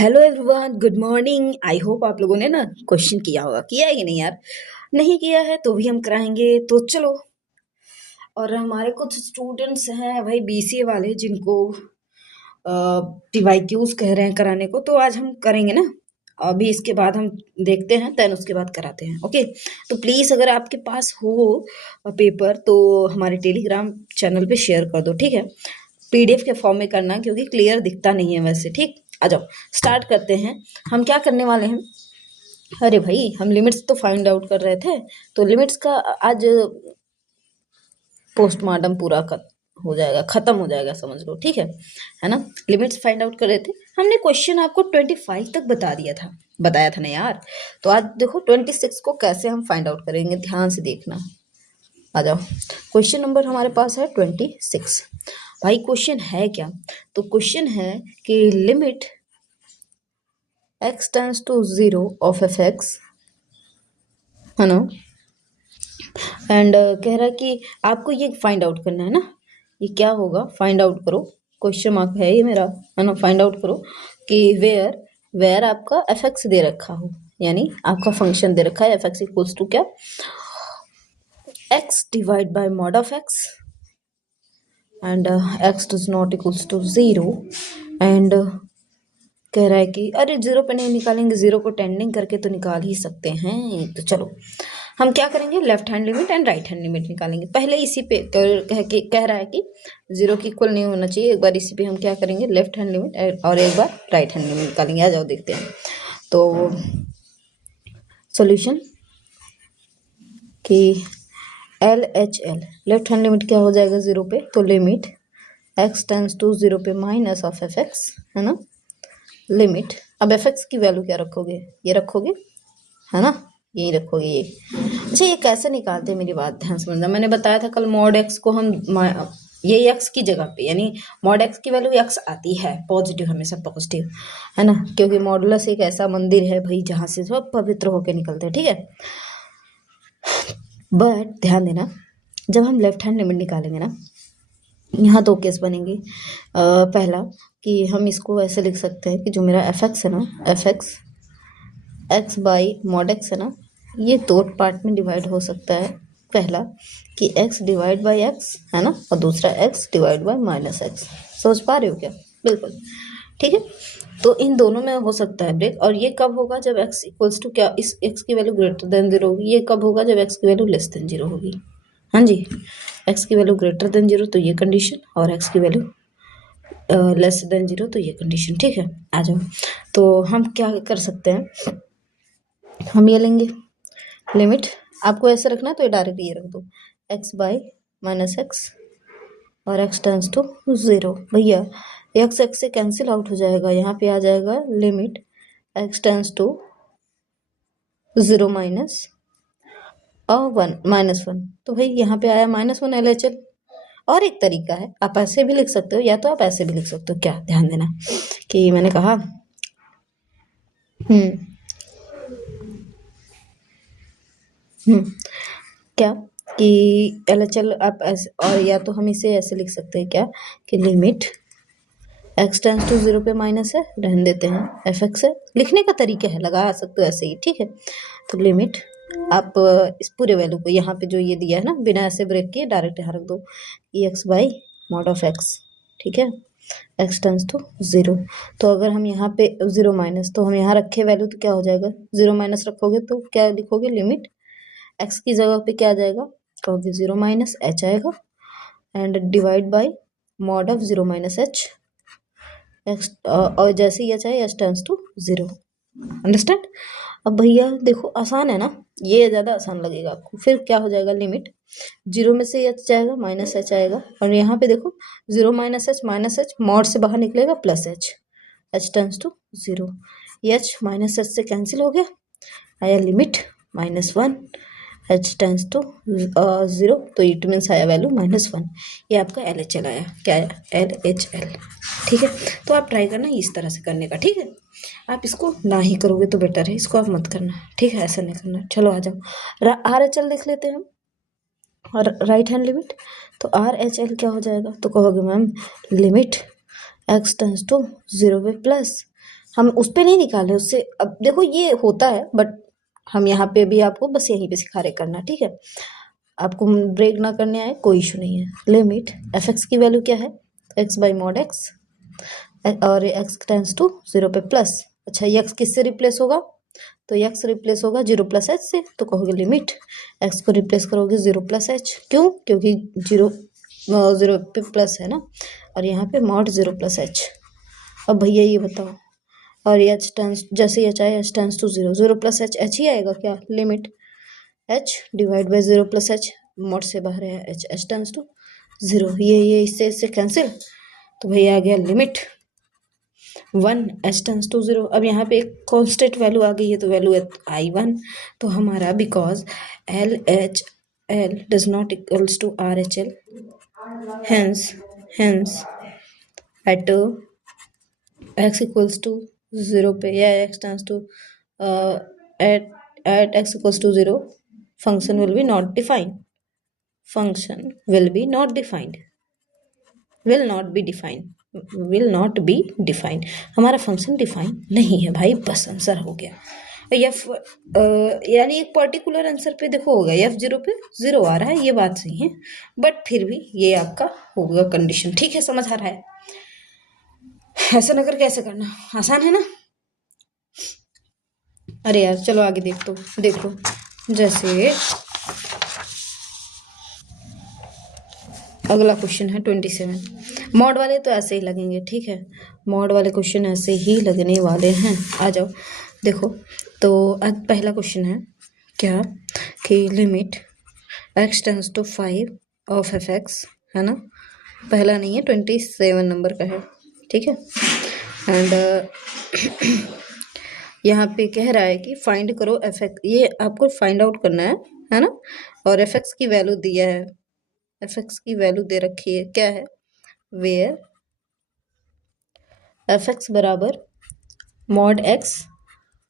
Hello everyone, good morning. I hope आप लोगों ने ना क्वेश्चन किया होगा। किया है कि नहीं यार? नहीं किया है तो भी हम कराएंगे, तो चलो। और हमारे कुछ स्टूडेंट्स हैं भाई बीसीए वाले, जिनको टीवाईक्यूज कह रहे हैं कराने को, तो आज हम करेंगे ना। अभी इसके बाद हम देखते हैं, देन उसके बाद कराते हैं। ओके, तो प्लीज अगर आपके पास हो पेपर तो हमारे टेलीग्राम चैनल पे शेयर कर दो, ठीक है। पीडीएफ के फॉर्म में करना, क्योंकि क्लियर दिखता नहीं है वैसे। ठीक, आ जाओ स्टार्ट करते हैं। हम क्या करने वाले हैं? अरे भाई, हम लिमिट्स तो फाइंड आउट कर रहे थे, तो लिमिट्स का आज पोस्टमार्टम पूरा हो जाएगा, खत्म हो जाएगा, समझ लो। ठीक है ना। लिमिट्स फाइंड आउट कर रहे थे हमने। क्वेश्चन आपको 25 तक बताया था ना यार। तो आज देखो 26 को कैसे हम फाइंड आउट करेंगे, ध्यान से देखना। आ जाओ, क्वेश्चन नंबर हमारे पास है 26। भाई क्वेश्चन है क्या? तो क्वेश्चन है कि limit x tends to 0 of F X, है ना। एंड कह रहा है कि आपको ये फाइंड आउट करना है ना। ये क्या होगा, फाइंड आउट करो। क्वेश्चन मार्क है ये मेरा, है ना। फाइंड आउट करो कि वेयर वेयर आपका एफ एक्स दे रखा हो, यानी आपका फंक्शन दे रखा है एफ एक्स इक्वल्स टू क्या, x divide by mod of x, and x does not equals to 0। And कह रहा है कि अरे जीरो पे नहीं निकालेंगे, जीरो को टेंडिंग करके तो निकाल ही सकते हैं। तो चलो हम क्या करेंगे, left hand limit and right hand limit निकालेंगे। पहले इसी पे कह रहा है कि जीरो की इक्वल नहीं होना चाहिए। एक बार इसी पे हम क्या करेंगे, लेफ्ट हैंड लिमिट और एक बार राइट हैंड लिमिट निकालेंगे। आ जाओ देखते हैं। तो सॉल्यूशन कि L H L, left hand limit क्या हो जाएगा जीरो पे, तो limit X tends to zero पे माइनस ऑफ एफ एक्स, है ना। लिमिट, अब एफ एक्स की वैल्यू क्या रखोगे, ये रखोगे, है ना, यही रखोगे ये। अच्छा, ये कैसे निकालते हैं, मेरी बात ध्यान समझना। मैंने बताया था कल मॉड एक्स को हम ये एक्स की जगह पे, यानी मॉड एक्स की वैल्यू एक्स आती है पॉजिटिव, हमेशा पॉजिटिव, है ना। क्योंकि मॉडुलस एक ऐसा मंदिर है भाई जहाँ से सब पवित्र होके निकलते हैं, ठीक है। बट ध्यान देना, जब हम लेफ्ट हैंड लिमिट निकालेंगे ना, यहाँ दो केस बनेंगे। पहला कि हम इसको ऐसे लिख सकते हैं कि जो मेरा एफ एक्स है ना, F X x by mod x है ना, ये दो पार्ट में डिवाइड हो सकता है। पहला कि x डिवाइड बाई एक्स, है ना, और दूसरा x divide by minus x. समझ पा रहे हो क्या? बिल्कुल ठीक है। तो इन दोनों में हो सकता है ब्रेक। और ये कब होगा, जब x इक्वल्स टू क्या, इस x की वैल्यू ग्रेटर देन 0 होगी। ये कब होगा, जब x की वैल्यू लेस देन 0 होगी। हाँ जी, x की वैल्यू ग्रेटर देन 0 तो ये कंडीशन, और x की वैल्यू लेस देन 0 तो ये कंडीशन। ठीक है, आ जाओ। तो हम क्या कर सकते हैं, हम ये लेंगे लिमिट, आपको ऐसे रखना है तो ये डायरेक्ट ये रख दो, x बाई माइनस एक्स और x टेंस टू 0। भैया x से कैंसिल आउट हो जाएगा, यहाँ पे आ जाएगा limit x tends to 0 minus और 1 -1। तो भाई यहाँ पे आया -1 LHL। और एक तरीका है, आप ऐसे भी लिख सकते हो, या तो आप ऐसे भी लिख सकते हो। क्या, ध्यान देना कि मैंने कहा क्या कि LHL आप ऐसे, और या तो हम इसे ऐसे लिख सकते हैं क्या, कि लिमिट x टेंस टू 0 पे माइनस है, रहने देते हैं, एफ एक्स है। लिखने का तरीका है, लगा सकते हो ऐसे ही, ठीक है। तो लिमिट आप इस पूरे वैल्यू को यहाँ पे जो ये दिया है ना, बिना ऐसे ब्रेक किए डायरेक्ट यहाँ रख दो, E X by mod of X, ठीक है, एक्स टेंस टू 0। तो अगर हम यहाँ पे 0 माइनस, तो हम यहाँ रखे वैल्यू तो क्या हो जाएगा, 0 माइनस रखोगे तो क्या लिखोगे, लिमिट एक्स की जगह पे क्या आ जाएगा, कहोगे 0 माइनस एच आएगा, and divide by mod of 0 minus H x, और जैसे ही एच आए एच टेंस टू 0। अंडरस्टैंड? अब भैया देखो, आसान है ना, ये ज़्यादा आसान लगेगा आपको। फिर क्या हो जाएगा, लिमिट 0 में से एच जाएगा, माइनस एच आएगा, और यहाँ पे देखो 0 माइनस एच मॉड से बाहर निकलेगा, plus H tends to 0। H minus H से कैंसिल हो गया, आया लिमिट -1 एच टेंस टू 0, तो इट मीन्स आया वैल्यू -1। ये आपका LHL आया। क्या आया, LHL। ठीक है, तो आप ट्राई करना इस तरह से करने का, ठीक है। आप इसको ना ही करोगे तो बेटर है, इसको आप मत करना, ठीक है, ऐसा नहीं करना। चलो आ जाओ, RHL देख लेते हैं हम, और राइट हैंड लिमिट। तो RHL क्या हो जाएगा, तो कहोगे ma'am limit X tends to 0 पे प्लस हम उस पे नहीं निकाले उससे। अब देखो ये होता है, बट हम यहाँ पे भी आपको बस यहीं पे सिखा रहे करना, ठीक है। आपको ब्रेक ना करने आए कोई इशू नहीं है। लिमिट एफ एक्स की वैल्यू क्या है, एक्स बाई मॉड एक्स, और एक्स टेंस टू 0 पे प्लस। अच्छा ये एक्स किससे रिप्लेस होगा, तो एक्स रिप्लेस होगा 0 प्लस एच से, तो कहोगे लिमिट एक्स को रिप्लेस करोगे 0 प्लस एच। क्यों, क्योंकि 0 पे प्लस है ना, और यहाँ पे मॉड 0 प्लस एच। अब भैया ये बताओ, और एच टेंस जैसे एच आए H tends to 0, 0 plus H H ही आएगा क्या, limit H divide by 0 plus H, mod से बाहर है एच, एच टेंस टू 0, ये इससे कैंसिल, तो भैया आ गया लिमिट 1 एच टेंस टू 0। अब यहाँ पे एक कॉन्स्टेंट वैल्यू आ गई है, तो वैल्यू है I1, तो हमारा because L H L does not equals to R H L, hence at X equals to 0 पे या X tends to at X equals to 0, function will be not defined, function will be not defined, will not be defined, will not be defined, हमारा function define नहीं है भाई, बस answer हो गया। F यानी एक पर्टिकुलर आंसर पे देखो होगा एफ 0 पे 0 आ रहा है, ये बात सही है, बट फिर भी ये आपका होगा कंडीशन, ठीक है, समझ आ रहा है। ऐसा ना कर कैसे करना, आसान है ना। अरे यार चलो आगे देखो जैसे अगला क्वेश्चन है 27। मॉड वाले तो ऐसे ही लगेंगे, ठीक है, मॉड वाले क्वेश्चन ऐसे ही लगने वाले हैं। आ जाओ देखो, तो पहला क्वेश्चन है क्या कि limit X tends to 5 of F X, है ना, पहला नहीं है 27 नंबर का है, ठीक है। एंड यहाँ पे कह रहा है कि फाइंड करो एफ एक्स, ये आपको फाइंड आउट करना है ना, और एफ एक्स की वैल्यू दिया है, एफ एक्स की वैल्यू दे रखी है, क्या है, वेयर एफ एक्स बराबर मॉड एक्स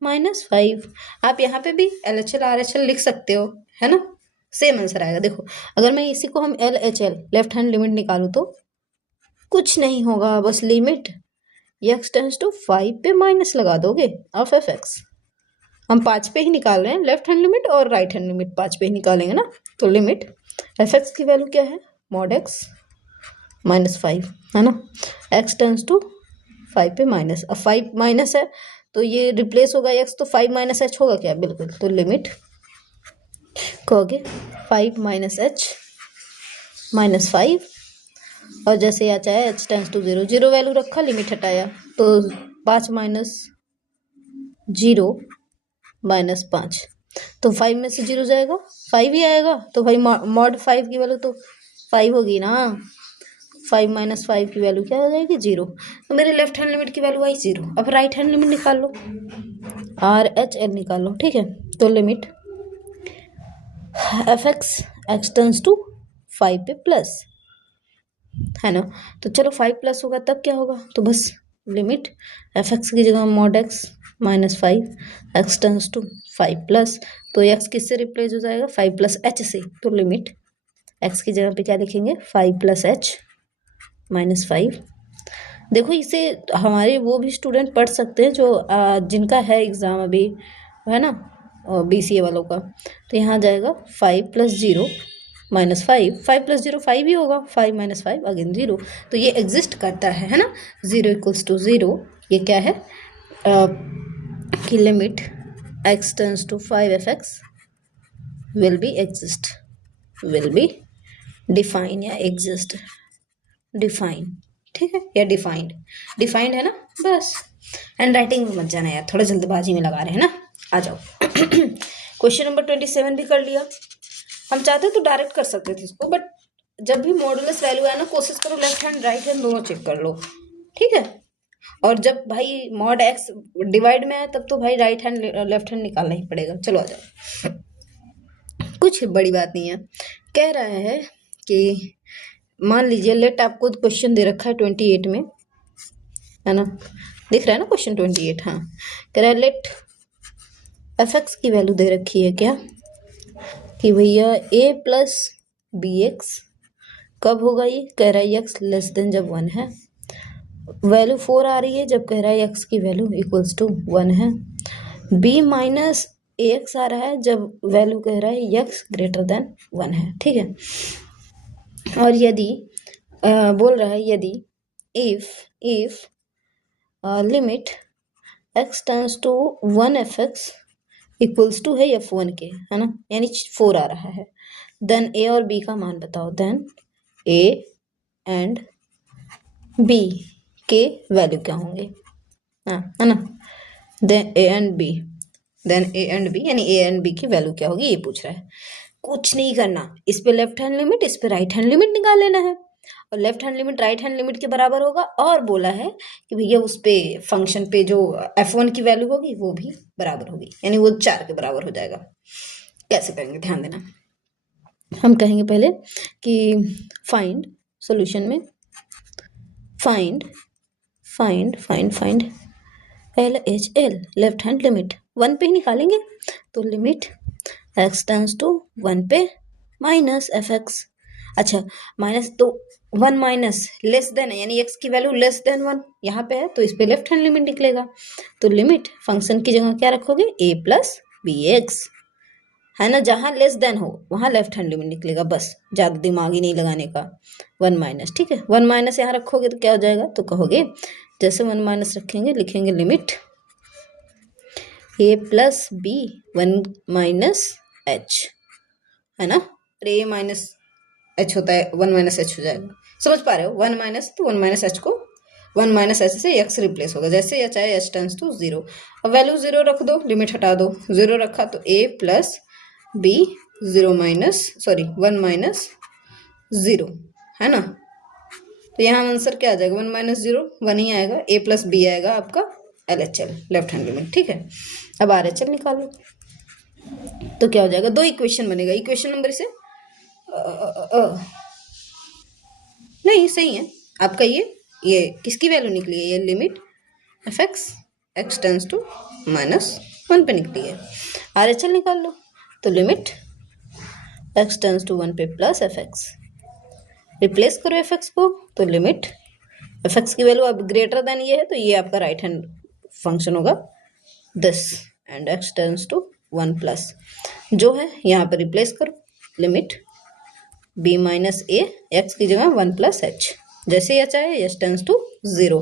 -5। आप यहाँ पे भी L H L R H L लिख सकते हो, है ना, सेम आंसर आएगा। देखो अगर मैं इसी को हम L H L left hand limit निकालूँ तो कुछ नहीं होगा, बस लिमिट एक्स टेंस टू 5 पे माइनस लगा दोगे ऑफ एफ एक्स। हम 5 पे ही निकाल रहे हैं, लेफ्ट हैंड लिमिट और राइट हैंड लिमिट 5 पे ही निकालेंगे ना, तो लिमिट एफ एक्स की वैल्यू क्या है, मॉड एक्स -5, है ना, एक्स टेंस टू 5 पे माइनस, अब 5 माइनस है तो ये रिप्लेस होगा एक्स, तो 5 माइनस एच होगा क्या, बिल्कुल, तो लिमिट कहोगे 5 माइनस एच -5, और जैसे यहाँ चाहे एच टेंस टू 0, 0 वैल्यू रखा, लिमिट हटाया, तो 5 माइनस 0 -5, तो 5 में से 0 जाएगा 5 ही आएगा, तो भाई मॉड 5 की वैल्यू तो 5 होगी ना, 5 माइनस 5 की वैल्यू क्या हो जाएगी 0, तो मेरे लेफ्ट हैंड लिमिट की वैल्यू आई 0। अब राइट हैंड लिमिट निकाल लो, आर एच एल निकाल लो, ठीक है, तो limit F X X tends to 5 पे प्लस, है ना, तो चलो 5 प्लस होगा तब क्या होगा, तो बस लिमिट एफ एक्स की जगह mod X -5 X tends to 5 plus, तो एक्स किससे रिप्लेस हो जाएगा 5 प्लस एच से, तो लिमिट एक्स की जगह पे क्या लिखेंगे 5 प्लस एच -5। देखो इसे हमारे वो भी स्टूडेंट पढ़ सकते हैं जो जिनका है एग्ज़ाम अभी, है ना, BCA वालों का, तो यहाँ जाएगा 5 प्लस 0 -5, 5 प्लस 0 5 ही होगा, 5 माइनस 5 अगेन 0, तो ये एग्जिस्ट करता है ना, 0 इक्वल्स टू 0, ये क्या है कि limit X tends to 5 F X will be exist, will be define या एग्जिस्ट, डिफाइन, ठीक है, या डिफाइंड है ना, बस। हैंड राइटिंग में मत जाना यार, थोड़ा जल्दबाजी में लगा रहे हैं ना। आ जाओ क्वेश्चन नंबर 27 भी कर लिया, हम चाहते तो डायरेक्ट कर सकते थे इसको, बट जब भी मॉडुलस वैल्यू है ना, कोशिश करो लेफ्ट हैंड राइट हैंड दोनों चेक कर लो, ठीक है, और जब भाई मॉड एक्स डिवाइड में है तब तो भाई राइट हैंड लेफ्ट हैंड निकालना ही पड़ेगा। चलो आ जाओ, कुछ बड़ी बात नहीं है, कह रहा है कि मान लीजिए लेट, आपको क्वेश्चन दे रखा है 28 में, है ना, दिख रहा है ना क्वेश्चन 28, हाँ, कह रहा है लेट एफ एक्स की वैल्यू दे रखी है क्या कि भैया a प्लस बी एक्स कब होगा, ये कह रहा है एक्स लेस देन जब 1 है, वैल्यू 4 आ रही है जब कह रहा है x की वैल्यू इक्वल्स टू 1 है। b माइनस ax आ रहा है जब वैल्यू कह रहा है x ग्रेटर देन 1 है, ठीक है। और यदि बोल रहा है यदि if limit x tends to 1 fx equals to है f1 के, है ना, यानी 4 आ रहा है, देन a और b का मान बताओ। देन a एंड b के वैल्यू क्या होंगे, हाँ है ना। देन a एंड b, यानी a एंड b की वैल्यू क्या होगी ये पूछ रहा है। कुछ नहीं करना, इस पे लेफ्ट हैंड लिमिट, इस पे राइट हैंड लिमिट निकाल लेना है, और left hand limit right hand limit के बराबर होगा। और बोला है कि भैया उस पे फंक्शन पे जो f1 की वैल्यू होगी वो भी बराबर होगी, यानी वो 4 के बराबर हो जाएगा। कैसे करेंगे ध्यान देना। हम कहेंगे पहले कि फाइंड सॉल्यूशन में find LHL left hand limit 1 पे ही निकालेंगे, तो लिमिट x टेंड्स टू 1 पे माइनस fx। अच्छा माइनस तो 1 माइनस लेस देन, यानी x की वैल्यू लेस देन 1 यहाँ पे है, तो इस पे लेफ्ट हैंड लिमिट निकलेगा। तो लिमिट फंक्शन की जगह क्या रखोगे, a प्लस bx, है ना, जहां लेस देन हो वहां लेफ्ट हैंड लिमिट निकलेगा, बस ज्यादा दिमाग ही नहीं लगाने का। 1 माइनस, ठीक है, 1 माइनस यहाँ रखोगे तो क्या हो जाएगा, तो कहोगे जैसे 1 माइनस रखेंगे लिखेंगे limit a plus b 1 minus h, है ना, अरे a माइनस h होता है 1 माइनस h हो जाएगा, समझ पा रहे हो। 1 माइनस तो 1 माइनस h को 1 माइनस h से x रिप्लेस होगा, जैसे h आए h टेंड्स टू 0। अब वैल्यू 0 रख दो, लिमिट हटा दो, 0 रखा तो a plus b 0 minus 1 minus 0, है ना। तो यहाँ आंसर क्या आ जाएगा, 1 माइनस 0 1 ही आएगा, a प्लस b आएगा आपका LHL लेफ्ट हैंड लिमिट, ठीक है। अब RHL निकालो तो क्या हो जाएगा, 2 इक्वेशन बनेगा। इक्वेशन नंबर से नहीं सही है आपका, ये किसकी वैल्यू निकली है, ये limit fx x tends to minus 1 पे निकली है। RHL निकाल लो तो लिमिट x टेंड्स टू 1 पे प्लस fx, रिप्लेस करो fx को, तो लिमिट fx की वैल्यू अब ग्रेटर देन ये है, तो ये आपका राइट हैंड फंक्शन होगा this, and x tends to 1 plus जो है यहाँ पर रिप्लेस करो, limit b minus a x की जगह 1 प्लस h, जैसे h आए h tends to 0,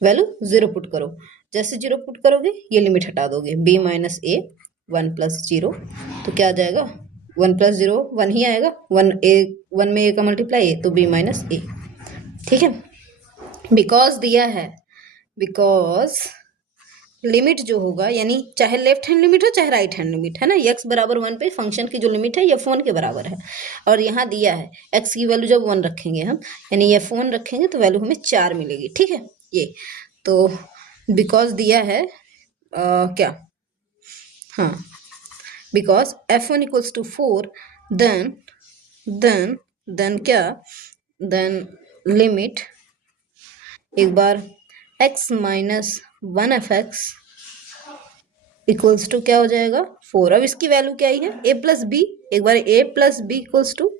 value 0 put करो, जैसे 0 पुट करोगे ये लिमिट हटा दोगे, b माइनस a 1 प्लस 0, तो क्या आ जाएगा 1 प्लस 0 1 ही आएगा, 1 में a का मल्टीप्लाई a, तो b माइनस a, ठीक है। बिकॉज दिया है, बिकॉज लिमिट जो होगा, यानी चाहे लेफ्ट हैंड लिमिट हो चाहे राइट हैंड लिमिट, है ना, x बराबर 1 पे फंक्शन की जो लिमिट है f1 के बराबर है, और यहाँ दिया है x की वैल्यू जब 1 रखेंगे हम, यानी f1 रखेंगे तो वैल्यू हमें 4 मिलेगी, ठीक है। ये तो बिकॉज दिया है क्या, हाँ, because f1 equals to 4 then क्या, देन लिमिट एक बार x minus 1 fx equals to क्या हो जाएगा 4। अब इसकी वैल्यू क्या ही है, a प्लस बी, एक बार a plus B equals to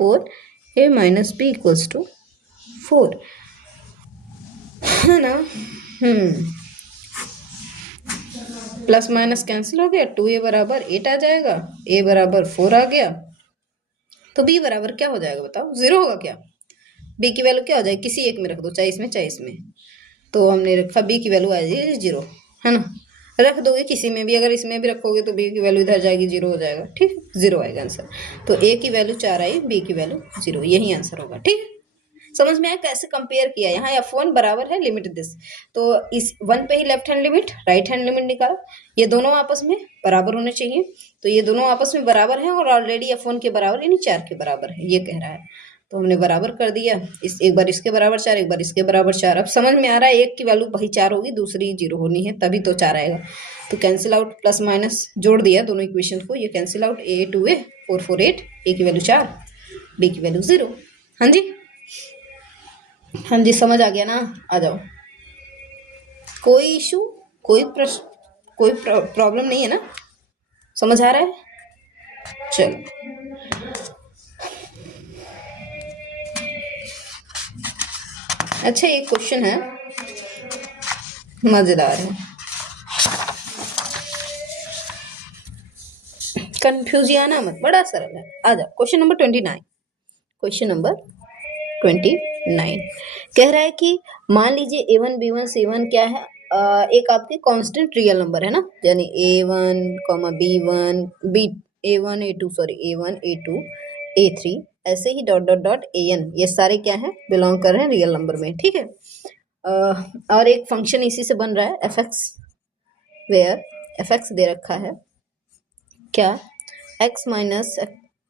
4, a minus B equals to 4, है ना। प्लस माइनस कैंसिल हो गया, 2a बराबर 8 आ जाएगा, a बराबर 4 आ गया, तो b बराबर क्या हो जाएगा बताओ, 0 होगा क्या, b की वैल्यू क्या हो जाएगी, किसी एक में रख दो, चाहे इसमें चाहे इसमें, तो हमने रखा b की वैल्यू आ जाएगी 0, है ना, रख दोगे किसी में भी, अगर इसमें भी रखोगे तो b की वैल्यू इधर जाएगी 0 हो जाएगा, ठीक है, 0 आएगा आंसर। तो a की वैल्यू 4 आई, b की वैल्यू 0, यही आंसर होगा, ठीक है। समझ में आया कैसे कंपेयर किया, यहाँ f1 बराबर है लिमिट दिस, तो इस 1 पे ही left hand limit right hand limit निकाला, ये दोनों आपस में बराबर होने चाहिए, तो ये दोनों आपस में बराबर हैं और ऑलरेडी f1 के बराबर यानी 4 के बराबर है, ये कह रहा है, तो हमने बराबर कर दिया, इस एक बार इसके बराबर 4 एक बार इसके बराबर 4। अब समझ में आ रहा है, एक की वैल्यू भाई 4 होगी, दूसरी 0 होनी है, तभी तो 4 आएगा, तो कैंसिल आउट, प्लस माइनस जोड़ दिया दोनों इक्वेशन को, ये cancel out, a two a 4 4 8, a की वैल्यू 4 b की वैल्यू 0। हाँ जी, हाँ जी, समझ आ गया ना, आ जाओ, कोई इशू, कोई प्रश्न, कोई प्रॉब्लम नहीं है ना, समझ आ रहा है, चलो। अच्छा एक क्वेश्चन है, मजेदार है। कंफ्यूजियाना मत, बड़ा सरल है। आ जाओ क्वेश्चन नंबर 29। क्वेश्चन नंबर 29 कह रहा है कि मान लीजिए A1 B1 C1 क्या है, एक आपके कांस्टेंट रियल नंबर है ना, यानी A1, B1, B A1 A2 sorry A1 A2 A3 ऐसे ही डॉट डॉट डॉट AN, ये सारे क्या है, बिलोंग कर रहे हैं रियल नंबर में, ठीक है। और एक फंक्शन इसी से बन रहा है fx, वेयर fx दे रखा है क्या, x minus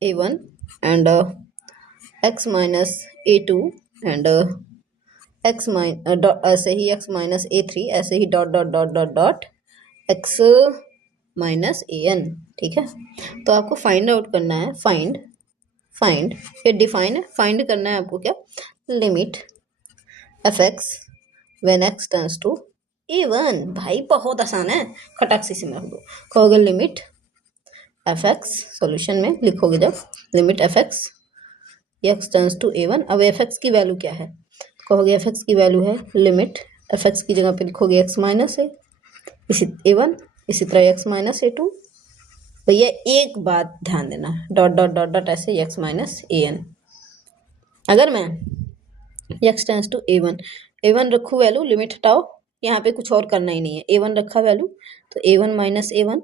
A1 and x minus A2 and x ऐसे ही x माइनस A3 ऐसे ही dot dot dot dot dot x minus AN, ठीक है। तो आपको फाइंड आउट करना है, फाइंड ये डिफाइन है, फाइंड करना है आपको क्या, limit fx when x tends to A1। भाई बहुत आसान है, खटाक से रख दो, कहोगे लिमिट fx, सॉल्यूशन में लिखोगे जब limit fx x tends to A1। अब fx की वैल्यू क्या है, कहोगे fx की वैल्यू है लिमिट fx की जगह पे लिखोगे x माइनस ए, इसी A1, इसी तरह x माइनस A2। भैया एक बात ध्यान देना, डॉट डॉट डॉट डॉट ऐसे x माइनस AN। अगर मैं x टेंड्स टू A1 रखूँ वैल्यू, लिमिट हटाओ, यहाँ पे कुछ और करना ही नहीं है, A1 रखा वैल्यू तो A1 माइनस A1,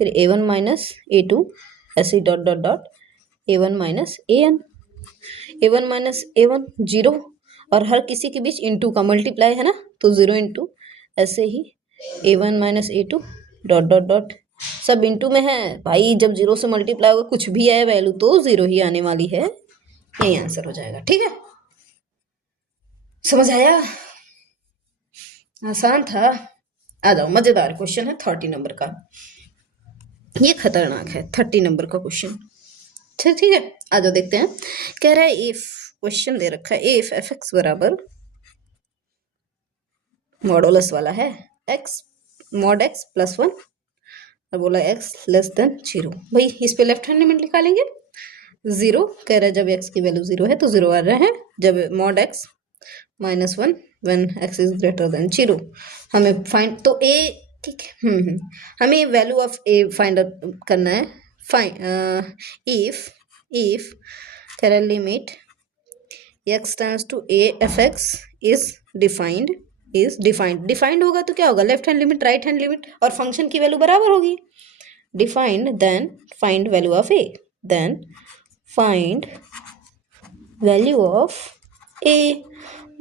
फिर A1 माइनस A2 ऐसे dot dot dot A1 minus AN, A1 minus A1 zero, और हर किसी के बीच इंटू का मल्टीप्लाई है ना, तो 0 इंटू ऐसे ही A1 minus A2 dot dot dot, सब इंटू में है भाई, जब 0 से मल्टीप्लाई होगा कुछ भी आए वैल्यू तो 0 ही आने वाली है, यही आंसर हो जाएगा, ठीक है। समझ आया, आसान था। आ जाओ, मजेदार क्वेश्चन है 30 नंबर का, ये खतरनाक है 30 नंबर का क्वेश्चन, ठीक है। आ जाओ देखते हैं, कह रहा है इफ, क्वेश्चन दे रखा है इफ fx बराबर मॉडुलस वाला है x मॉड x प्लस 1 और बोला x लेस देन 0। भाई इस पे लेफ्ट हैंड लिमिट निकालेंगे, 0 कह रहा है जब x की वैल्यू 0 है तो 0 आ रहा है, जब mod x minus 1 when x is greater than 0। हमें फाइंड तो a, ठीक है, हमें वैल्यू ऑफ a फाइंड करना है, इफ कह रहा है limit x tends to a fx is defined होगा तो क्या होगा, left hand limit right hand limit और फंक्शन की वैल्यू बराबर होगी, defined then find value of a, then find value of a।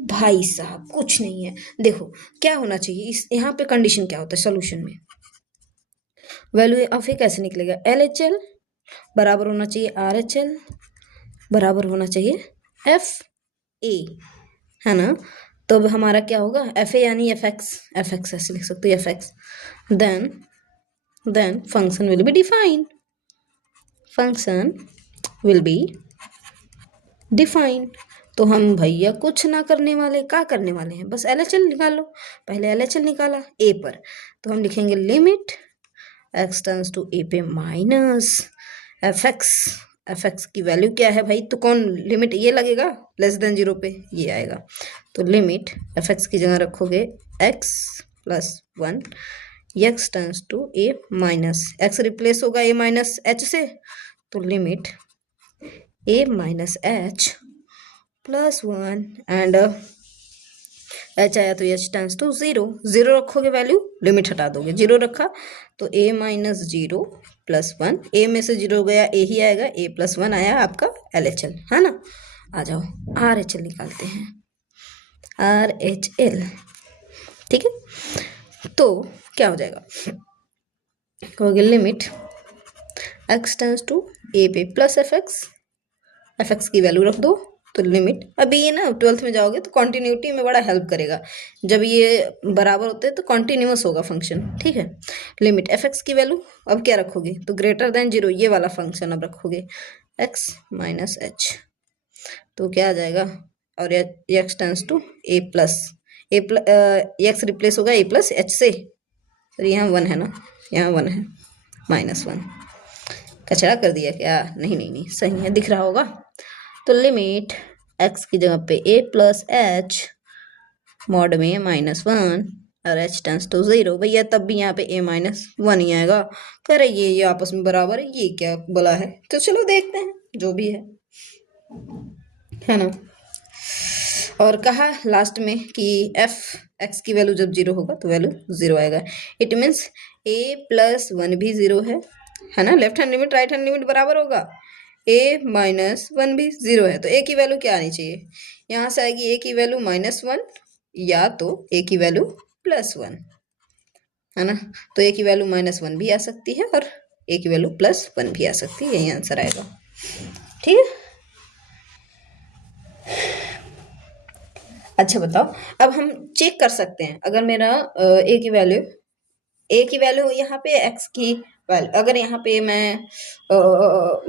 भाई साहब कुछ नहीं है, देखो क्या होना चाहिए इस, यहाँ पे कंडीशन क्या होता है सोल्यूशन में, वैल्यू ऑफ a कैसे निकलेगा, LHL बराबर होना चाहिए RHL बराबर होना चाहिए FA, है ना। तो अब हमारा क्या होगा, FA यानी fx ऐसे लिख सकते हो fx, then function will be defined, function will be defined. तो हम भैया कुछ ना करने वाले, क्या करने वाले हैं, बस LHL निकाल लो। पहले LHL निकाला a पर, तो हम लिखेंगे limit x tends to a पे माइनस fx की वैल्यू क्या है भाई, तो कौन लिमिट ये लगेगा लेस देन 0 पे, ये आएगा, तो लिमिट fx की जगह रखोगे x plus 1, x tends to a minus, x replace होगा a माइनस h से, तो limit a minus h plus 1 and h आया तो h टेंड्स टू 0 रखोगे वैल्यू, लिमिट हटा दोगे, 0 रखा तो a माइनस 0 प्लस 1, a में से 0 गया a ही आएगा, a प्लस 1 आया आपका LHL, है ना। आ जाओ RHL निकालते हैं, RHL, ठीक है। तो क्या हो जाएगा, कहोगे limit x tends to a पे प्लस fx की वैल्यू रख दो, तो लिमिट, अभी ये ना 12th में जाओगे तो कॉन्टिन्यूटी में बड़ा हेल्प करेगा, जब ये बराबर होते हैं तो कॉन्टिन्यूअस होगा फंक्शन, ठीक है। लिमिट fx की वैल्यू अब क्या रखोगे, तो ग्रेटर देन 0 ये वाला फंक्शन अब रखोगे x माइनस h, तो क्या आ जाएगा, और x tends to a plus x replace होगा a प्लस h से, तो यहाँ 1 है ना, यहाँ 1 है, माइनस 1 कचरा कर दिया क्या, नहीं सही है, दिख रहा होगा। तो लिमिट x की जगह पे a प्लस h मॉड में -1 और h टेंस टू 0, भैया तब भी यहाँ पे a-1 ही आएगा। कह रहे ये आपस में बराबर है, ये क्या बोला है, तो चलो देखते हैं जो भी है ना। और कहा लास्ट में कि f x की वैल्यू जब 0 होगा तो वैल्यू 0 आएगा। इट मीन्स a+1 भी 0 है ना। Left hand limit right hand limit बराबर होगा, a-1 भी 0 है, तो a की वैल्यू क्या आनी चाहिए, यहाँ से आएगी a की वैल्यू -1 या तो a की वैल्यू +1, है ना। तो a की वैल्यू -1 भी आ सकती है और a की वैल्यू +1 भी आ सकती है, यही आंसर आएगा। ठीक है, अच्छा बताओ, अब हम चेक कर सकते हैं अगर मेरा a की वैल्यू यहाँ पे x की वैल्यू, अगर यहाँ पे मैं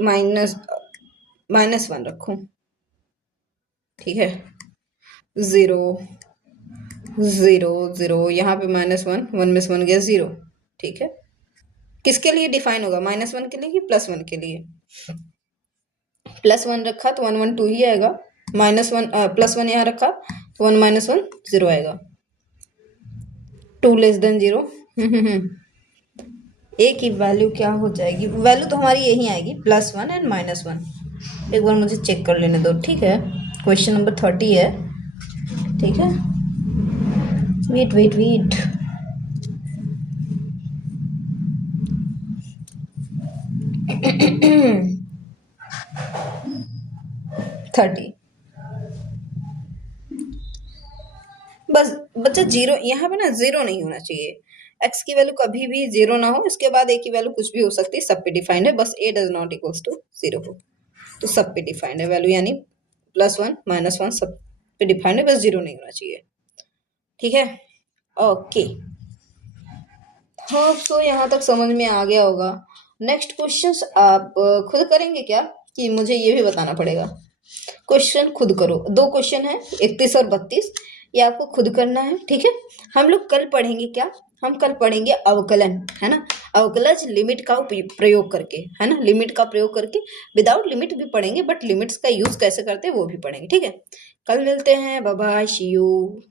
-1 रखूं, ठीक है, 0 0 0, यहाँ पे -1 1 में से 1 गया 0, ठीक है। किसके लिए डिफाइन होगा, -1 के लिए कि +1 के लिए, +1 रखा तो 1 1 2 ही आएगा, -1 +1 यहाँ रखा तो 1 -1 0 आएगा, 2 < 0 a की वैल्यू क्या हो जाएगी, वैल्यू तो हमारी यही आएगी +1 एंड -1। एक बार मुझे चेक कर लेने दो, ठीक है। क्वेश्चन नंबर 30 है, ठीक है, वेट वेट वेट, बस बच्चा 0 यहाँ पे ना 0 नहीं होना चाहिए, x की वैल्यू कभी भी 0 ना हो, इसके बाद a की वैल्यू कुछ भी हो सकती है, सब पे डिफाइंड है, बस a does not equals to 0 हो, तो सब पे डिफाइंड है वैल्यू, यानी +1 -1 सब पे डिफाइंड है, बस 0 नहीं होना चाहिए, ठीक है। ओके, हाँ तो यहाँ तक समझ में आ गया होगा। नेक्स्ट क्वेश्चंस आप खुद करेंगे क्या, कि मुझे ये भी बताना पड़ेगा। क्वेश्चन खुद करो, 2 क्वेश्चन है 31 और 32, ये आपको खुद करना है, ठीक है। हम लोग कल पढ़ेंगे क्या, हम कल पढ़ेंगे अवकलन, है ना, अवकलज लिमिट का प्रयोग करके, है ना, लिमिट का प्रयोग करके, विदाउट लिमिट भी पढ़ेंगे, बट लिमिट्स का यूज कैसे करते हैं वो भी पढ़ेंगे, ठीक है। कल मिलते हैं, बाय बाय, सी यू।